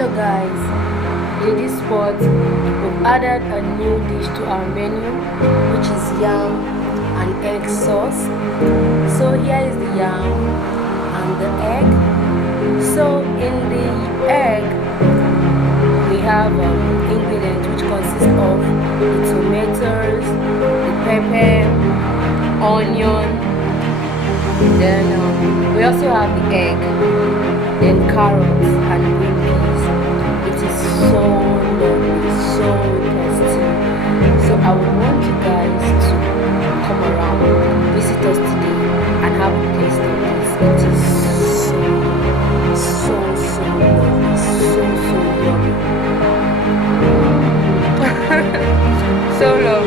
Hello guys, in this spot we've added a new dish to our menu, which is yam and egg sauce. So here is the yam and the egg. So in the egg we have ingredients which consist of the tomatoes, the pepper, onion, then we also have the egg, then carrots and green peas. It is so lovely, so tasty. So I would want you guys to come around, visit us today and have a taste of this. It is so lovely, so yummy. So lovely.